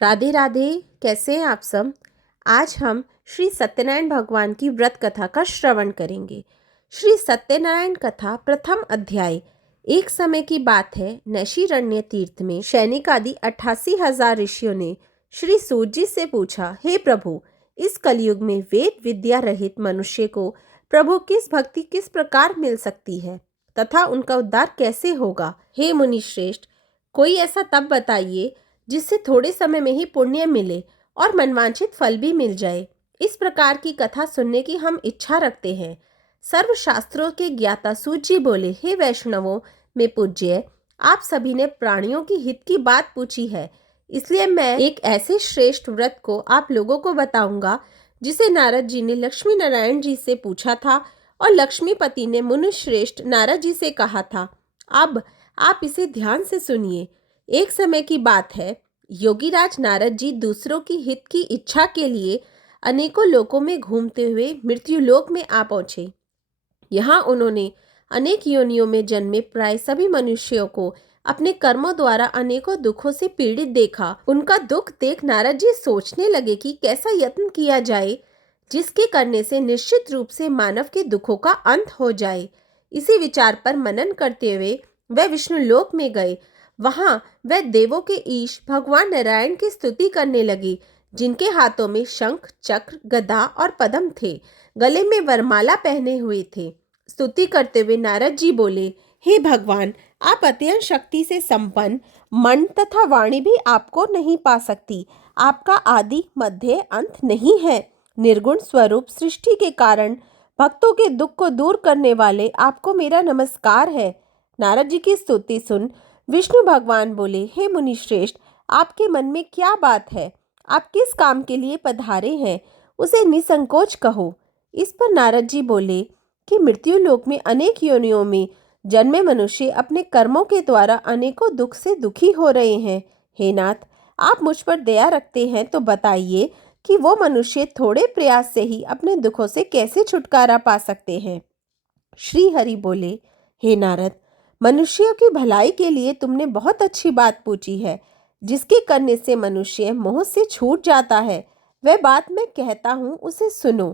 राधे राधे। कैसे हैं आप सब। आज हम श्री सत्यनारायण भगवान की व्रत कथा का श्रवण करेंगे। श्री सत्यनारायण कथा प्रथम अध्याय। एक समय की बात है, नैशिरण्य तीर्थ में सैनिक आदि 88,000 ऋषियों ने श्री सूत जी से पूछा, हे प्रभु, इस कलयुग में वेद विद्या रहित मनुष्य को प्रभु किस भक्ति किस प्रकार मिल सकती है तथा उनका उद्धार कैसे होगा। हे मुनि श्रेष्ठ, कोई ऐसा तप बताइए जिससे थोड़े समय में ही पुण्य मिले और मनवांछित फल भी मिल जाए। इस प्रकार की कथा सुनने की हम इच्छा रखते हैं। सर्व शास्त्रों के ज्ञाता सूत जी बोले, हे वैष्णवों में पूज्य, आप सभी ने प्राणियों की हित की बात पूछी है, इसलिए मैं एक ऐसे श्रेष्ठ व्रत को आप लोगों को बताऊंगा जिसे नारद जी ने लक्ष्मी नारायण जी से पूछा था और लक्ष्मीपति ने मुनि श्रेष्ठ नारद जी से कहा था। अब आप इसे ध्यान से सुनिए। एक समय की बात है, योगीराज नारद जी दूसरों की हित की इच्छा के लिए अनेकों लोकों में घूमते हुए मृत्युलोक में आ पहुंचे। यहाँ उन्होंने अनेक योनियों में जन्मे प्राय सभी मनुष्यों को अपने कर्मों द्वारा अनेकों दुखों से पीड़ित देखा। उनका दुख देख नारद जी सोचने लगे कि कैसा यत्न किया जाए जिसके करने से निश्चित रूप से मानव के दुखों का अंत हो जाए। इसी विचार पर मनन करते हुए वह विष्णु लोक में गए। वहां वह देवों के ईश भगवान नारायण की स्तुति करने लगे, जिनके हाथों में शंख चक्र गदा और पद्म थे, गले में वरमाला पहने हुए थे। स्तुति करते हुए नारद जी बोले, हे भगवान, आप अत्यंत शक्ति से संपन्न, मन तथा वाणी भी आपको नहीं पा सकती। आपका आदि मध्य अंत नहीं है। निर्गुण स्वरूप सृष्टि के कारण भक्तों के दुख को दूर करने वाले आपको मेरा नमस्कार है। नारद जी की स्तुति सुन विष्णु भगवान बोले, हे मुनि श्रेष्ठ, आपके मन में क्या बात है? आप किस काम के लिए पधारे हैं, उसे निसंकोच कहो। इस पर नारद जी बोले कि मृत्यु लोक में अनेक योनियों में जन्मे मनुष्य अपने कर्मों के द्वारा अनेकों दुख से दुखी हो रहे हैं। हे नाथ, आप मुझ पर दया रखते हैं तो बताइए कि वो मनुष्य थोड़े प्रयास से ही अपने दुखों से कैसे छुटकारा पा सकते हैं। श्री हरि बोले, हे नारद, मनुष्यों की भलाई के लिए तुमने बहुत अच्छी बात पूछी है। जिसके करने से मनुष्य मोह से छूट जाता है, वह बात मैं कहता हूँ, उसे सुनो।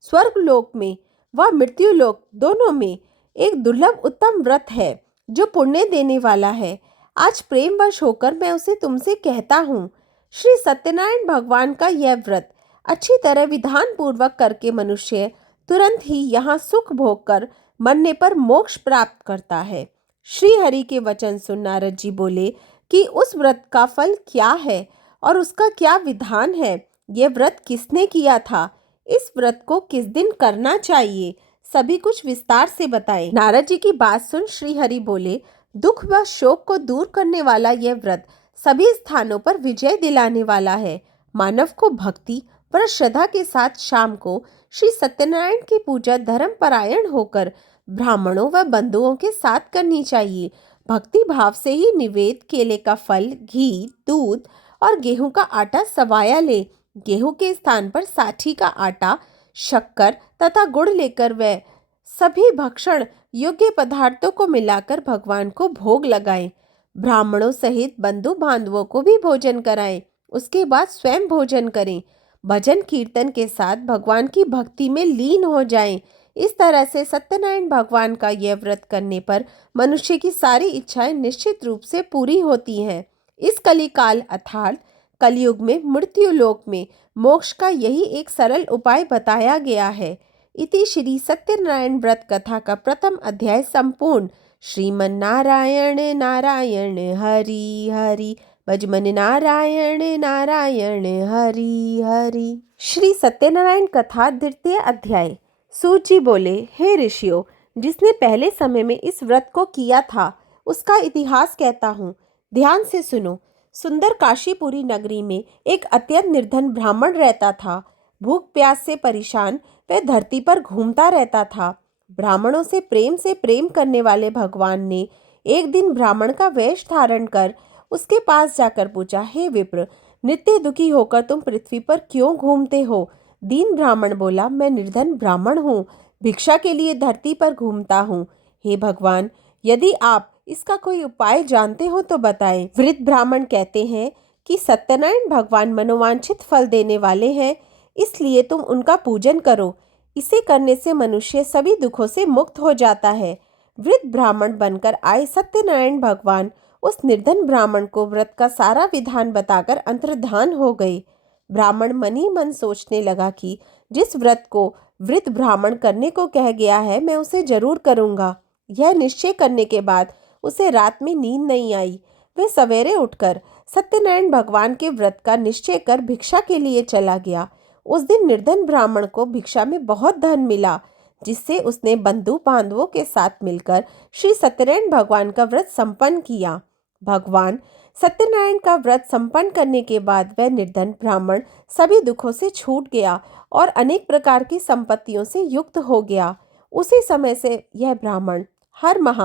स्वर्ग लोक में व मृत्यु लोक दोनों में एक दुर्लभ उत्तम व्रत है जो पुण्य देने वाला है। आज प्रेमवश होकर मैं उसे तुमसे कहता हूँ। श्री सत्यनारायण भगवान का यह व्रत अच्छी तरह विधान पूर्वक करके मनुष्य तुरंत ही यहाँ सुख भोग कर मरने पर मोक्ष प्राप्त करता है। श्री हरि के वचन सुन नारद जी बोले कि उस व्रत का फल क्या है और उसका क्या विधान है। यह व्रत किसने किया था, इस व्रत को किस दिन करना चाहिए, सभी कुछ विस्तार से बताएं। नारद जी की बात सुन श्री हरि बोले, दुख व शोक को दूर करने वाला यह व्रत सभी स्थानों पर विजय दिलाने वाला है। मानव को भक्ति व श्रद्धा के साथ शाम को श्री सत्यनारायण की पूजा धर्म परायण होकर ब्राह्मणों व बंधुओं के साथ करनी चाहिए। भक्ति भाव से ही निवेद, केले का फल, घी, दूध और गेहूं का आटा सवाया ले। गेहूं के स्थान पर साठी का आटा, शक्कर तथा गुड़ लेकर वह सभी भक्षण योग्य पदार्थों को मिलाकर भगवान को भोग लगाएं। ब्राह्मणों सहित बंधु बांधवों को भी भोजन कराएं। उसके बाद स्वयं भोजन करें। भजन कीर्तन के साथ भगवान की भक्ति में लीन हो जाएं। इस तरह से सत्यनारायण भगवान का यह व्रत करने पर मनुष्य की सारी इच्छाएं निश्चित रूप से पूरी होती हैं। इस कलिकाल अर्थात कलयुग में मृत्यु लोक में मोक्ष का यही एक सरल उपाय बताया गया है। इति श्री सत्यनारायण व्रत कथा का प्रथम अध्याय संपूर्ण। श्रीमन नारायण नारायण हरि हरि, भजमन नारायण नारायण हरि हरि। श्री सत्यनारायण कथा द्वितीय अध्याय। सूत जी बोले, हे ऋषियों, जिसने पहले समय में इस व्रत को किया था उसका इतिहास कहता हूँ, ध्यान से सुनो। सुंदर काशीपुरी नगरी में एक अत्यंत निर्धन ब्राह्मण रहता था। भूख प्यास से परेशान वह धरती पर घूमता रहता था। ब्राह्मणों से प्रेम करने वाले भगवान ने एक दिन ब्राह्मण का वेश धारण कर उसके पास जाकर पूछा, हे विप्र, नित्य दुखी होकर तुम पृथ्वी पर क्यों घूमते हो? दीन ब्राह्मण बोला, मैं निर्धन ब्राह्मण हूँ, भिक्षा के लिए धरती पर घूमता हूँ। हे भगवान, यदि आप इसका कोई उपाय जानते हो तो बताएं। वृद्ध ब्राह्मण कहते हैं कि सत्यनारायण भगवान मनोवांछित फल देने वाले हैं, इसलिए तुम उनका पूजन करो। इसे करने से मनुष्य सभी दुखों से मुक्त हो जाता है। वृद्ध ब्राह्मण बनकर आए सत्यनारायण भगवान उस निर्धन ब्राह्मण को व्रत का सारा विधान बताकर अंतर्धान हो गए। ब्राह्मण मन ही मन सोचने लगा कि जिस व्रत को वृद्ध ब्राह्मण करने को कह गया है, मैं उसे जरूर करूंगा। यह निश्चय करने के बाद उसे रात में नींद नहीं आई। वह सवेरे उठकर सत्यनारायण भगवान के व्रत का निश्चय कर भिक्षा के लिए चला गया। उस दिन निर्धन ब्राह्मण को भिक्षा में बहुत धन मिला, जिससे उसने बंधु बांधवों के साथ मिलकर श्री सत्यनारायण भगवान का व्रत संपन्न किया। भगवान सत्यनारायण का व्रत संपन्न करने के बाद वह निर्धन ब्राह्मण सभी दुखों से छूट गया और अनेक प्रकार की संपत्तियों से युक्त हो गया। उसी समय से यह ब्राह्मण हर माह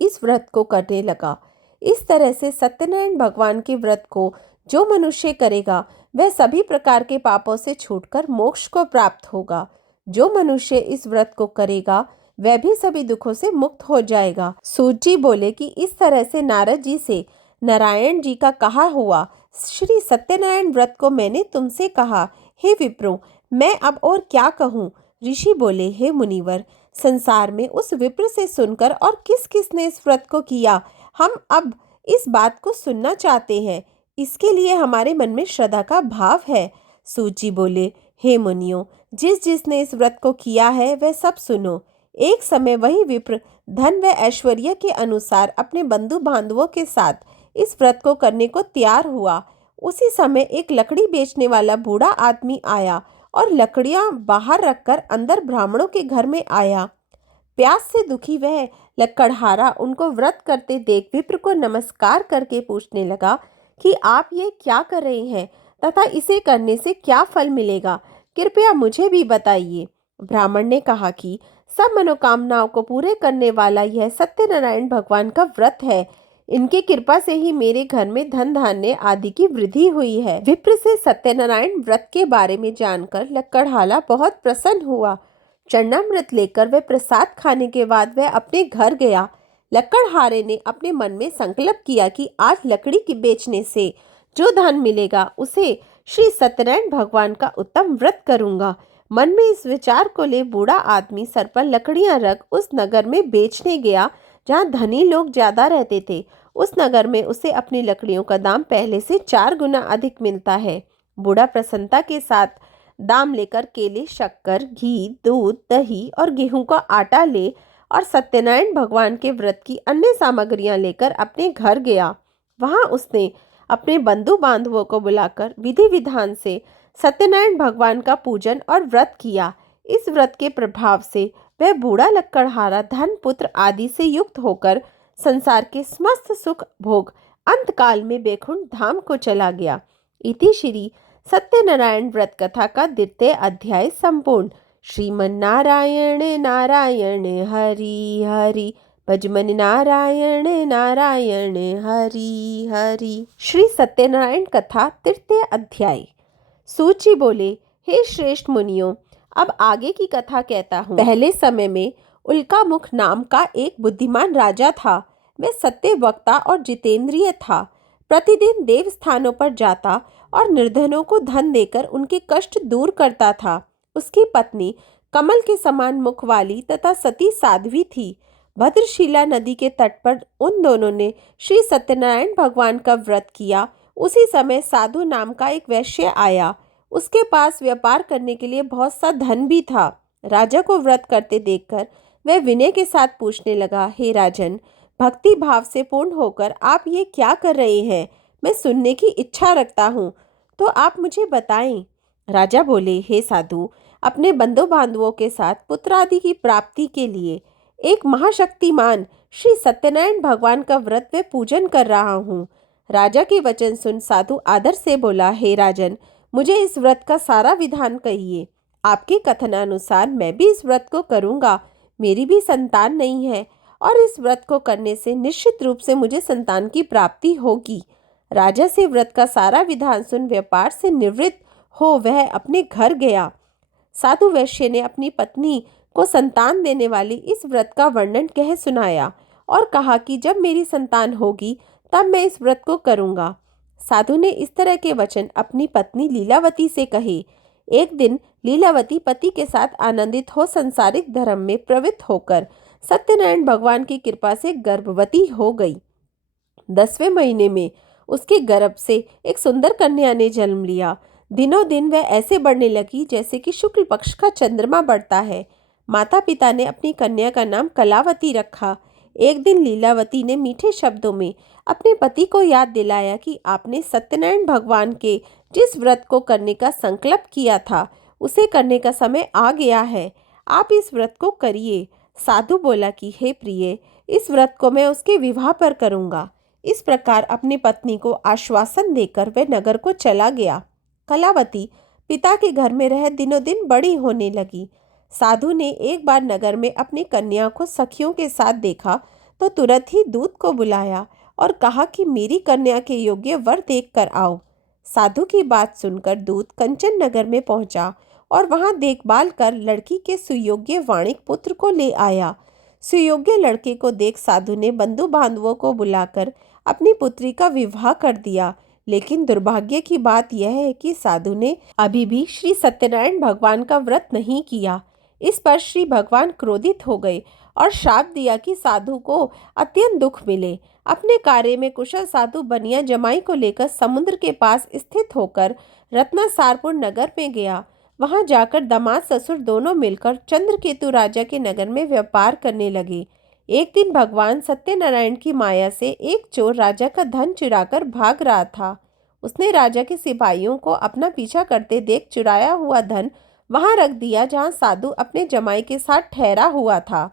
इस व्रत को करने लगा। इस तरह से सत्यनारायण भगवान के व्रत को जो मनुष्य करेगा, वह सभी प्रकार के पापों से छूटकर मोक्ष को प्राप्त होगा। जो मनुष्य इस व्रत को करेगा, वह भी सभी दुखों से मुक्त हो जाएगा। सूत जी बोले कि इस तरह से नारद जी से नारायण जी का कहा हुआ श्री सत्यनारायण व्रत को मैंने तुमसे कहा। हे विप्रो, मैं अब और क्या कहूँ। ऋषि बोले, हे मुनिवर, संसार में उस विप्र से सुनकर और किस किस ने इस व्रत को किया, हम अब इस बात को सुनना चाहते हैं। इसके लिए हमारे मन में श्रद्धा का भाव है। सूत जी बोले, हे मुनियों, जिस जिसने इस व्रत को किया है वह सब सुनो। एक समय वही विप्र धन व ऐश्वर्य के अनुसार अपने बंधु बांधवों के साथ इस व्रत को करने को तैयार हुआ। उसी समय एक लकड़ी बेचने वाला बूढ़ा आदमी आया और लकड़ियां बाहर रखकर अंदर ब्राह्मणों के घर में आया। प्यास से दुखी वह लकड़हारा उनको व्रत करते देख विप्र को नमस्कार करके पूछने लगा कि आप ये क्या कर रहे हैं तथा इसे करने से क्या फल मिलेगा, कृपया मुझे भी बताइए। ब्राह्मण ने कहा कि सब मनोकामनाओं को पूरे करने वाला यह सत्यनारायण भगवान का व्रत है। इनकी कृपा से ही मेरे घर में धन धान्य आदि की वृद्धि हुई है। विप्र से सत्यनारायण व्रत के बारे में जानकर लकड़हारा बहुत प्रसन्न हुआ। चरणामृत लेकर वह प्रसाद खाने के बाद वह अपने घर गया। लकड़हारे ने अपने मन में संकल्प किया कि आज लकड़ी की बेचने से जो धन मिलेगा उसे श्री सत्यनारायण भगवान का उत्तम व्रत करूंगा। मन में इस विचार को ले बूढ़ा आदमी सर पर लकड़ियां रख उस नगर में बेचने गया जहाँ धनी लोग ज्यादा रहते थे। उस नगर में उसे अपनी लकड़ियों का दाम पहले से 4 गुना अधिक मिलता है। बूढ़ा प्रसन्नता के साथ दाम लेकर केले, शक्कर, घी, दूध, दही और गेहूं का आटा ले और सत्यनारायण भगवान के व्रत की अन्य सामग्रियां लेकर अपने घर गया। वहां उसने अपने बंधु बांधवों को बुलाकर विधि विधान से सत्यनारायण भगवान का पूजन और व्रत किया। इस व्रत के प्रभाव से वह बूढ़ा लकड़हारा धन पुत्र आदि से युक्त होकर संसार के समस्त सुख भोग अंतकाल में बैकुंठ धाम को चला गया। इति श्री सत्यनारायण व्रत कथा का 2य अध्याय संपूर्ण। श्रीमन नारायण नारायण हरि हरि, भजमन नारायण नारायण हरि हरि। श्री सत्यनारायण कथा 3य अध्याय। सूत जी बोले, हे श्रेष्ठ मुनियों, अब आगे की कथा कहता हूँ। पहले समय में उल्कामुख नाम का एक बुद्धिमान राजा था। वह सत्य वक्ता और जितेंद्रिय था। प्रतिदिन देव स्थानों पर जाता और निर्धनों को धन देकर उनके कष्ट दूर करता था। उसकी पत्नी कमल के समान मुख वाली तथा सती साध्वी थी। भद्रशिला नदी के तट पर उन दोनों ने श्री सत्यनारायण भगवान का व्रत किया। उसी समय साधु नाम का एक वैश्य आया। उसके पास व्यापार करने के लिए बहुत सा धन भी था। राजा को व्रत करते देखकर वह विनय के साथ पूछने लगा, हे राजन, भक्ति भाव से पूर्ण होकर आप ये क्या कर रहे हैं? मैं सुनने की इच्छा रखता हूँ, तो आप मुझे बताएं। राजा बोले, हे साधु, अपने बंधु बांधवों के साथ पुत्र आदि की प्राप्ति के लिए एक महाशक्तिमान श्री सत्यनारायण भगवान का व्रत व पूजन कर रहा हूँ। राजा के वचन सुन साधु आदर से बोला, हे राजन, मुझे इस व्रत का सारा विधान कहिए। आपके कथनानुसार मैं भी इस व्रत को करूँगा। मेरी भी संतान नहीं है और इस व्रत को करने से निश्चित रूप से मुझे संतान की प्राप्ति होगी। राजा से व्रत का सारा विधान सुन व्यापार से निवृत्त हो वह अपने घर गया। साधु वैश्य ने अपनी पत्नी को संतान देने वाली इस व्रत का वर्णन कह सुनाया और कहा कि जब मेरी संतान होगी तब मैं इस व्रत को करूँगा। साधु ने इस तरह के वचन अपनी पत्नी लीलावती से कहे। एक दिन लीलावती पति के साथ आनंदित हो संसारिक धर्म में प्रवृत्त होकर सत्यनारायण भगवान की कृपा से गर्भवती हो गई। 10वें महीने में उसके गर्भ से एक सुंदर कन्या ने जन्म लिया। दिनों दिन वह ऐसे बढ़ने लगी जैसे कि शुक्ल पक्ष का चंद्रमा बढ़ता है। माता पिता ने अपनी कन्या का नाम कलावती रखा। एक दिन लीलावती ने मीठे शब्दों में अपने पति को याद दिलाया कि आपने सत्यनारायण भगवान के जिस व्रत को करने का संकल्प किया था उसे करने का समय आ गया है। आप इस व्रत को करिए। साधु बोला कि हे प्रिय, इस व्रत को मैं उसके विवाह पर करूँगा। इस प्रकार अपनी पत्नी को आश्वासन देकर वह नगर को चला गया। कलावती पिता के घर में रह दिनों दिन बड़ी होने लगी। साधु ने एक बार नगर में अपनी कन्या को सखियों के साथ देखा तो तुरंत ही दूत को बुलाया और कहा कि मेरी कन्या के योग्य वर देख कर आओ। साधु की बात सुनकर दूत कंचन नगर में पहुंचा और वहां देखभाल कर लड़की के सुयोग्य वाणिक पुत्र को ले आया। सुयोग्य लड़के को देख साधु ने बंधु बांधवों को बुलाकर अपनी पुत्री का विवाह कर दिया। लेकिन दुर्भाग्य की बात यह है कि साधु ने अभी भी श्री सत्यनारायण भगवान का व्रत नहीं किया। इस पर श्री भगवान क्रोधित हो गए और श्राप दिया कि साधु को अत्यंत दुख मिले। अपने कार्य में कुशल साधु बनिया जमाई को लेकर समुद्र के पास स्थित होकर रत्नासारपुर नगर में गया। वहां जाकर दामाद ससुर दोनों मिलकर चंद्रकेतु राजा के नगर में व्यापार करने लगे। एक दिन भगवान सत्यनारायण की माया से एक चोर राजा का धन चुराकर भाग रहा था। उसने राजा के सिपाहियों को अपना पीछा करते देख चुराया हुआ धन वहां रख दिया जहां साधु अपने जमाई के साथ ठहरा हुआ था।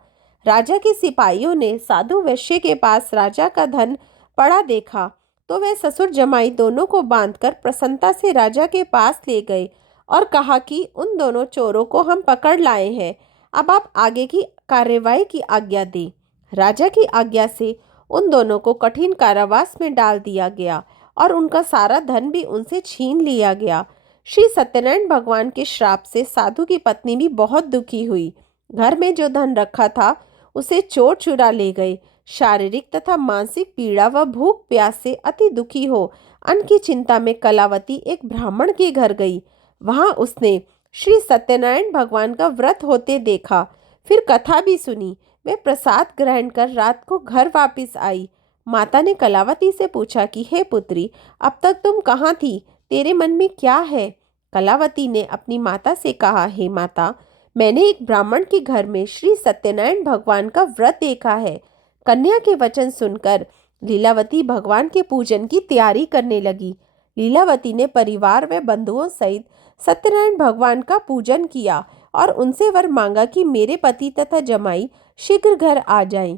राजा के सिपाहियों ने साधु वैश्य के पास राजा का धन पड़ा देखा तो वे ससुर जमाई दोनों को बांधकर प्रसन्नता से राजा के पास ले गए और कहा कि उन दोनों चोरों को हम पकड़ लाए हैं। अब आप आगे की कार्यवाही की आज्ञा दें। राजा की आज्ञा से उन दोनों को कठिन कारावास में डाल दिया गया और उनका सारा धन भी उनसे छीन लिया गया। श्री सत्यनारायण भगवान के श्राप से साधु की पत्नी भी बहुत दुखी हुई। घर में जो धन रखा था उसे चोर चुरा ले गए। शारीरिक तथा मानसिक पीड़ा व भूख प्यास से अति दुखी हो अन्न की चिंता में कलावती एक ब्राह्मण के घर गई। वहां उसने श्री सत्यनारायण भगवान का व्रत होते देखा। फिर कथा भी सुनी। वे प्रसाद ग्रहण कर रात को घर वापस आई। माता ने कलावती से पूछा कि हे पुत्री, अब तक तुम कहाँ थी? तेरे मन में क्या है? कलावती ने अपनी माता से कहा, हे माता, मैंने एक ब्राह्मण के घर में श्री सत्यनारायण भगवान का व्रत देखा है। कन्या के वचन सुनकर लीलावती भगवान के पूजन की तैयारी करने लगी। लीलावती ने परिवार व बंधुओं सहित सत्यनारायण भगवान का पूजन किया और उनसे वर मांगा कि मेरे पति तथा जमाई शीघ्र घर आ जाएं।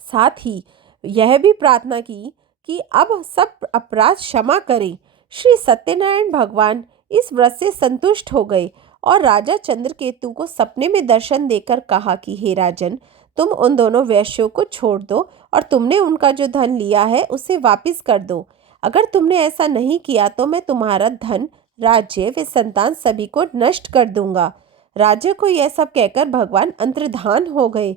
साथ ही यह भी प्रार्थना की कि अब सब अपराध क्षमा करें। श्री सत्यनारायण भगवान इस व्रत से संतुष्ट हो गए और राजा चंद्रकेतु को सपने में दर्शन देकर कहा कि हे राजन, तुम उन दोनों वैश्यों को छोड़ दो और तुमने उनका जो धन लिया है उसे वापस कर दो। अगर तुमने ऐसा नहीं किया तो मैं तुम्हारा धन, राज्य व संतान सभी को नष्ट कर दूंगा। राजा को यह सब कहकर भगवान अंतर्धान हो गए।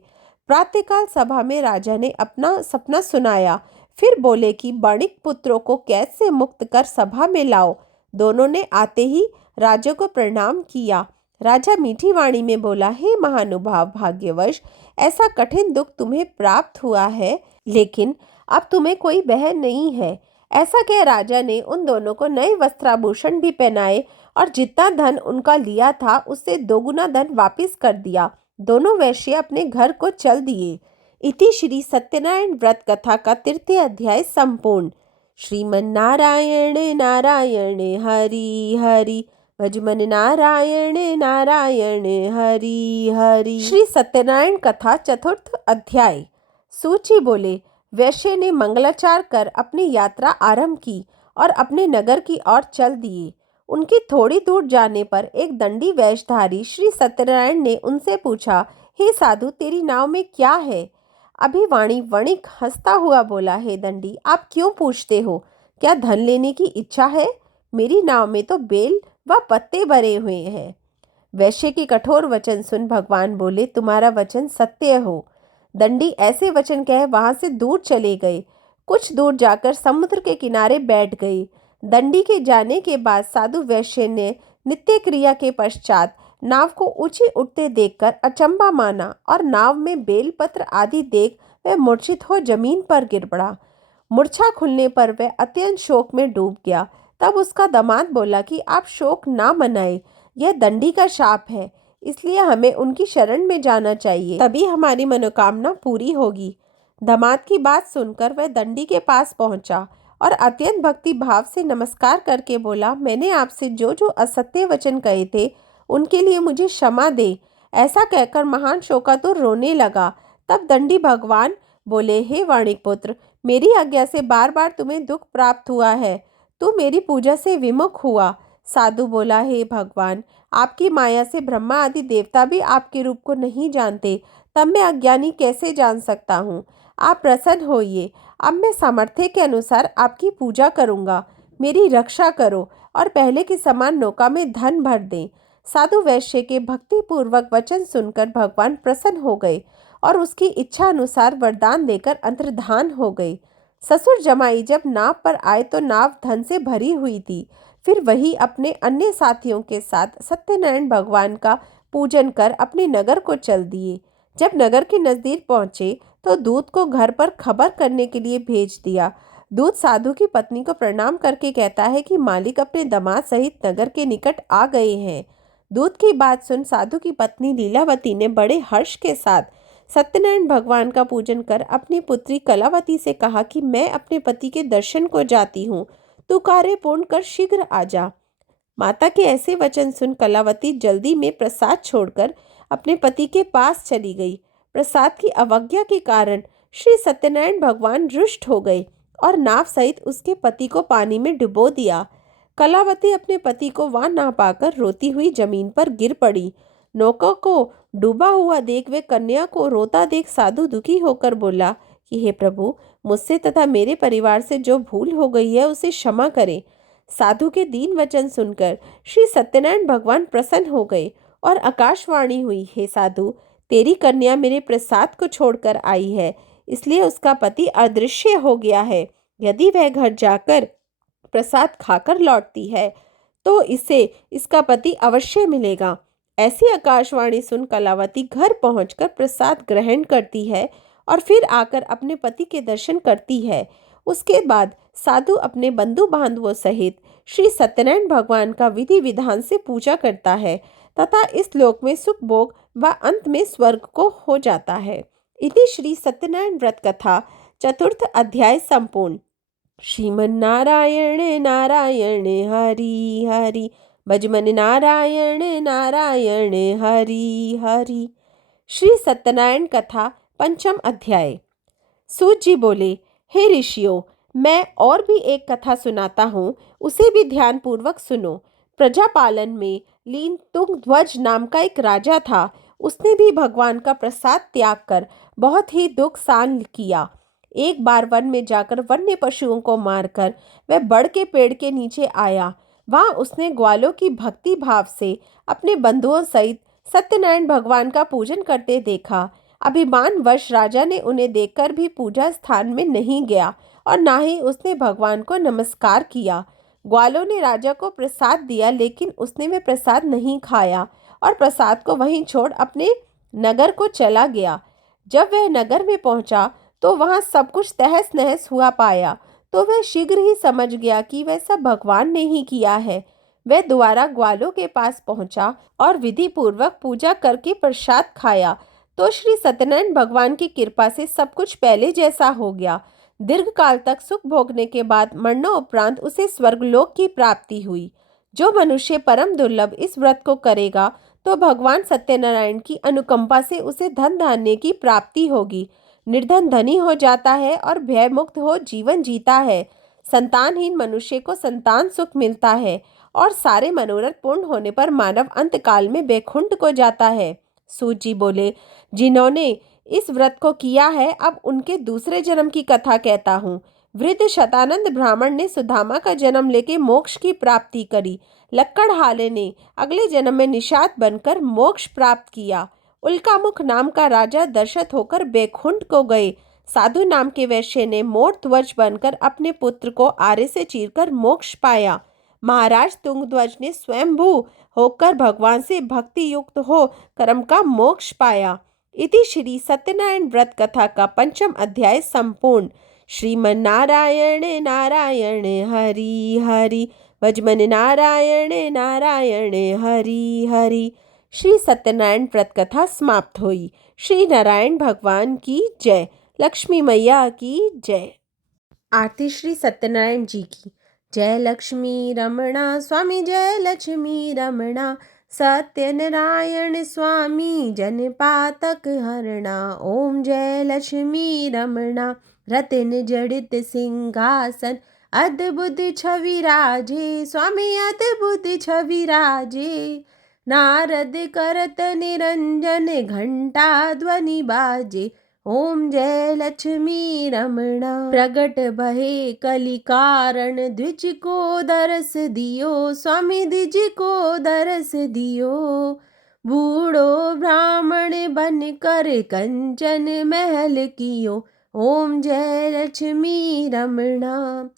प्रातःकाल सभा में राजा ने अपना सपना सुनाया। फिर बोले कि बाणिक पुत्रों को कैद से मुक्त कर सभा में लाओ। दोनों ने आते ही राजा को प्रणाम किया। राजा मीठी वाणी में बोला, हे महानुभाव, भाग्यवश ऐसा कठिन दुख तुम्हें प्राप्त हुआ है, लेकिन अब तुम्हें कोई भय नहीं है। ऐसा कह राजा ने उन दोनों को नए वस्त्राभूषण भी पहनाए और जितना धन उनका लिया था उससे दोगुना धन वापस कर दिया। दोनों वैश्य अपने घर को चल दिए। इति श्री सत्यनारायण व्रत कथा का 3 अध्याय संपूर्ण। श्रीमन नारायण नारायण हरि हरि, भजमन नारायण नारायण हरि हरि। श्री सत्यनारायण कथा 4 अध्याय। सूची बोले, वैश्य ने मंगलाचार कर अपनी यात्रा आरंभ की और अपने नगर की ओर चल दिए। उनकी थोड़ी दूर जाने पर एक दंडी वेशधारी श्री सत्यनारायण ने उनसे पूछा, हे साधु, तेरी नाव में क्या है? अभिवाणी वणिक हंसता हुआ बोला, हे दंडी, आप क्यों पूछते हो? क्या धन लेने की इच्छा है? मेरी नाव में तो बेल व पत्ते भरे हुए हैं। वैश्य के कठोर वचन सुन भगवान बोले, तुम्हारा वचन सत्य हो। दंडी ऐसे वचन कह वहां से दूर चले गए। कुछ दूर जाकर समुद्र के किनारे बैठ गई। दंडी के जाने के बाद साधु वैश्य ने नित्य क्रिया के पश्चात नाव को ऊंची उठते देखकर अचंबा माना और नाव में बेलपत्र आदि देख वह मूर्छित हो जमीन पर गिर पड़ा। मूर्छा खुलने पर वह अत्यंत शोक में डूब गया। तब उसका दामाद बोला कि आप शोक ना मनाएं, यह दंडी का शाप है, इसलिए हमें उनकी शरण में जाना चाहिए, तभी हमारी मनोकामना पूरी होगी। दामाद की बात सुनकर वह दंडी के पास पहुंचा और अत्यंत भक्ति भाव से नमस्कार करके बोला, मैंने आपसे जो जो असत्य वचन कहे थे उनके लिए मुझे क्षमा दे। ऐसा कहकर महान शोकातुर रोने लगा। तब दंडी भगवान बोले, हे वाणिकपुत्र, मेरी आज्ञा से बार बार तुम्हें दुख प्राप्त हुआ है, तू मेरी पूजा से विमुख हुआ। साधु बोला, हे भगवान, आपकी माया से ब्रह्मा आदि देवता भी आपके रूप को नहीं जानते, तब मैं अज्ञानी कैसे जान सकता हूँ। आप प्रसन्न होइए, अब मैं सामर्थ्य के अनुसार आपकी पूजा करूँगा। मेरी रक्षा करो और पहले के समान नौका में धन भर दें। साधु वैश्य के भक्तिपूर्वक वचन सुनकर भगवान प्रसन्न हो गए और उसकी इच्छा अनुसार वरदान देकर अंतर्धान हो गए। ससुर जमाई जब नाव पर आए तो नाव धन से भरी हुई थी। फिर वही अपने अन्य साथियों के साथ सत्यनारायण भगवान का पूजन कर अपने नगर को चल दिए। जब नगर के नज़दीक पहुँचे तो दूत को घर पर खबर करने के लिए भेज दिया। दूत साधु की पत्नी को प्रणाम करके कहता है कि मालिक अपने दामाद सहित नगर के निकट आ गए हैं। दूत की बात सुन साधु की पत्नी लीलावती ने बड़े हर्ष के साथ सत्यनारायण भगवान का पूजन कर अपनी पुत्री कलावती से कहा कि मैं अपने पति के दर्शन को जाती हूँ, तू कार्य पूर्ण कर शीघ्र आ जा। माता के ऐसे वचन सुन कलावती जल्दी में प्रसाद छोड़कर अपने पति के पास चली गई। प्रसाद की अवज्ञा के कारण श्री सत्यनारायण भगवान रुष्ट हो गए और नाव सहित उसके पति को पानी में डुबो दिया। कलावती अपने पति को वहां ना पाकर रोती हुई जमीन पर गिर पड़ी। नौका को डूबा हुआ देख वे कन्या को रोता देख साधु दुखी होकर बोला कि हे प्रभु, मुझसे तथा मेरे परिवार से जो भूल हो गई है उसे क्षमा करें। साधु के दीन वचन सुनकर श्री सत्यनारायण भगवान प्रसन्न हो गए और आकाशवाणी हुई, हे साधु, तेरी कन्या मेरे प्रसाद को छोड़कर आई है, इसलिए उसका पति अदृश्य हो गया है। यदि वह घर जाकर प्रसाद खाकर लौटती है तो इसे इसका पति अवश्य मिलेगा। ऐसी आकाशवाणी सुन कलावती घर पहुंचकर प्रसाद ग्रहण करती है और फिर आकर अपने पति के दर्शन करती है। उसके बाद साधु अपने बंधु बांधवों सहित श्री सत्यनारायण भगवान का विधि विधान से पूजा करता है तथा इस लोक में सुख भोग व अंत में स्वर्ग को हो जाता है। इति श्री सत्यनारायण व्रत कथा चतुर्थ अध्याय संपूर्ण। श्रीमन्नारायण नारायण हरि हरि, भजमन नारायण नारायण हरि हरि। श्री सत्यनारायण कथा पंचम अध्याय। सूत जी बोले, हे ऋषियों, मैं और भी एक कथा सुनाता हूँ, उसे भी ध्यान पूर्वक सुनो। प्रजापालन में लीन तुंगध्वज नाम का एक राजा था। उसने भी भगवान का प्रसाद त्याग कर बहुत ही दुख सहन किया। एक बार वन में जाकर वन्य पशुओं को मारकर वह बड़ के पेड़ के नीचे आया। वहां उसने ग्वालों की भक्ति भाव से अपने बंधुओं सहित सत्यनारायण भगवान का पूजन करते देखा। अभिमानवश राजा ने उन्हें देखकर भी पूजा स्थान में नहीं गया और ना ही उसने भगवान को नमस्कार किया। ग्वालों ने राजा को प्रसाद दिया, लेकिन उसने वह प्रसाद नहीं खाया और प्रसाद को वहीं छोड़ अपने नगर को चला गया। जब वह नगर में पहुंचा तो वहां सब कुछ तहस नहस हुआ पाया, तो वह शीघ्र ही समझ गया कि वह सब भगवान ने ही किया है। वह दोबारा ग्वालों के पास पहुंचा और विधि पूर्वक पूजा करके प्रसाद खाया तो श्री सत्यनारायण भगवान की कृपा से सब कुछ पहले जैसा हो गया। दीर्घ काल तक सुख भोगने के बाद मरणोपरांत उसे स्वर्गलोक की प्राप्ति हुई। जो मनुष्य परम दुर्लभ इस व्रत को करेगा तो भगवान सत्यनारायण की अनुकंपा से उसे धन धान्य की प्राप्ति होगी। निर्धन धनी हो जाता है और भय मुक्त हो जीवन जीता है। संतानहीन मनुष्य को संतान सुख मिलता है और सारे मनोरथ पूर्ण होने पर मानव अंत काल में बैकुंठ को जाता है। सूत जी बोले, जिन्होंने इस व्रत को किया है, अब उनके दूसरे जन्म की कथा कहता हूँ। वृद्ध शतानंद ब्राह्मण ने सुदामा का जन्म लेके मोक्ष की प्राप्ति करी। लक्कड़हारे ने अगले जन्म में निषाद बनकर मोक्ष प्राप्त किया। उल्कामुख नाम का राजा दशरथ होकर बैकुंठ को गए। साधु नाम के वैश्य ने मोर ध्वज बनकर अपने पुत्र को आरे से चीरकर मोक्ष पाया। महाराज तुंगध्वज ने स्वयंभू होकर भगवान से भक्ति युक्त हो कर्म का मोक्ष पाया। इति श्री सत्यनारायण व्रत कथा का 5वां अध्याय संपूर्ण। श्रीमन नारायण नारायण हरि हरि, भजमन नारायण नारायण हरि हरि। श्री सत्यनारायण व्रत कथा समाप्त हुई। श्री नारायण भगवान की जय। लक्ष्मी मैया की जय। आरती श्री सत्यनारायण जी की। जय लक्ष्मी रमणा स्वामी, जय लक्ष्मी रमणा, सत्यनारायण स्वामी जन पातक हरणा। ओम जय लक्ष्मी रमणा, रत्न जड़ित सिंहासन, अद्भुत छवि राजे, स्वामी अद्भुत छवि राजे। नारद करत निरंजन, घंटा ध्वनि बाजे। ओम जय लक्ष्मी रमणा, प्रगट भये कलि कारण, द्विज को दरस दियो, स्वामी द्विज को दरस दियो। बूढ़ो ब्राह्मण बन कर कंचन महल कियो। ओम जय लक्ष्मी रमणा,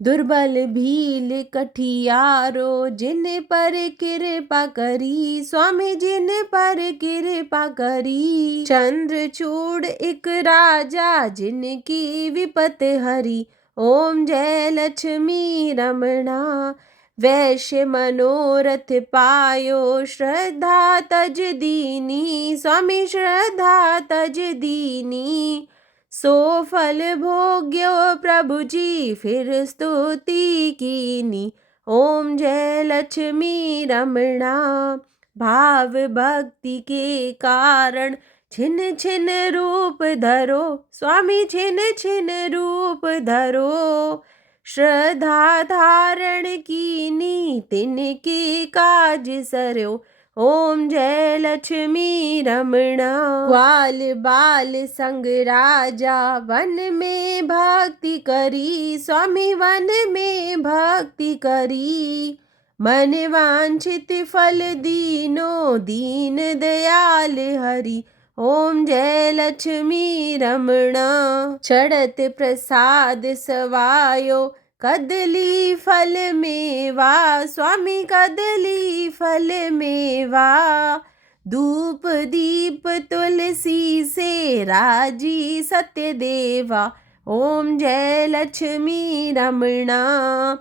दुर्बल भील कठियारो, जिन पर कृपा करी, स्वामी जिन पर कृपा करी। चंद्रचूड़ एक राजा, जिनकी विपत हरी। ओम जय लक्ष्मी रमणा, वैश्य मनोरथ पायो, श्रद्धा तज दीनी, स्वामी श्रद्धा तज दीनी। सो फल भोग्यो प्रभु जी, फिर स्तुति कीनी। ओम जय लक्ष्मी रमणा, भाव भक्ति के कारण, छिन छिन रूप धरो, स्वामी छिन छिन रूप धरो। श्रद्धा धारण कीनी, तिनके काज सरयो। ओम जय लक्ष्मी रमणा, ग्वाल बाल संग राजा, वन में भक्ति करी, स्वामी वन में भक्ति करी। मन वांछित फल दीनो, दीन दयाल हरि। ओम जय लक्ष्मी रमणा, चढ़त प्रसाद सवायो, कदली फल मेवा, स्वामी कदली फल मेवा। धूप दीप तुलसी से राजी सत्य देवा। ओम जय लक्ष्मी रमणा,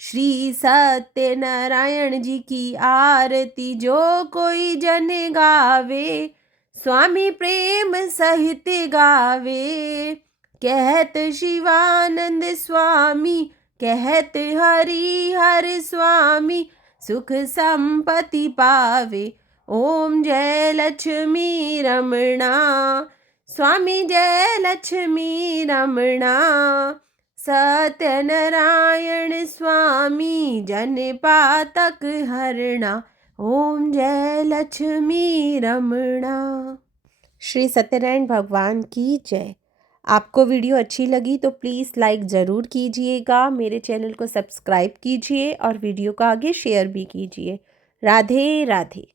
श्री सत्यनारायण जी की आरती जो कोई जन गावे, स्वामी प्रेम सहित गावे। कहत शिवानंद स्वामी, कहत हरि हर स्वामी, सुख संपत्ति पावे। ओम जय लक्ष्मी रमणा, स्वामी जय लक्ष्मी रमणा। सत्यनारायण स्वामी जन पातक हरणा। ओम जय लक्ष्मी रमणा। श्री सत्यनारायण भगवान की जय। आपको वीडियो अच्छी लगी तो प्लीज़ लाइक ज़रूर कीजिएगा, मेरे चैनल को सब्सक्राइब कीजिए और वीडियो को आगे शेयर भी कीजिए। राधे राधे।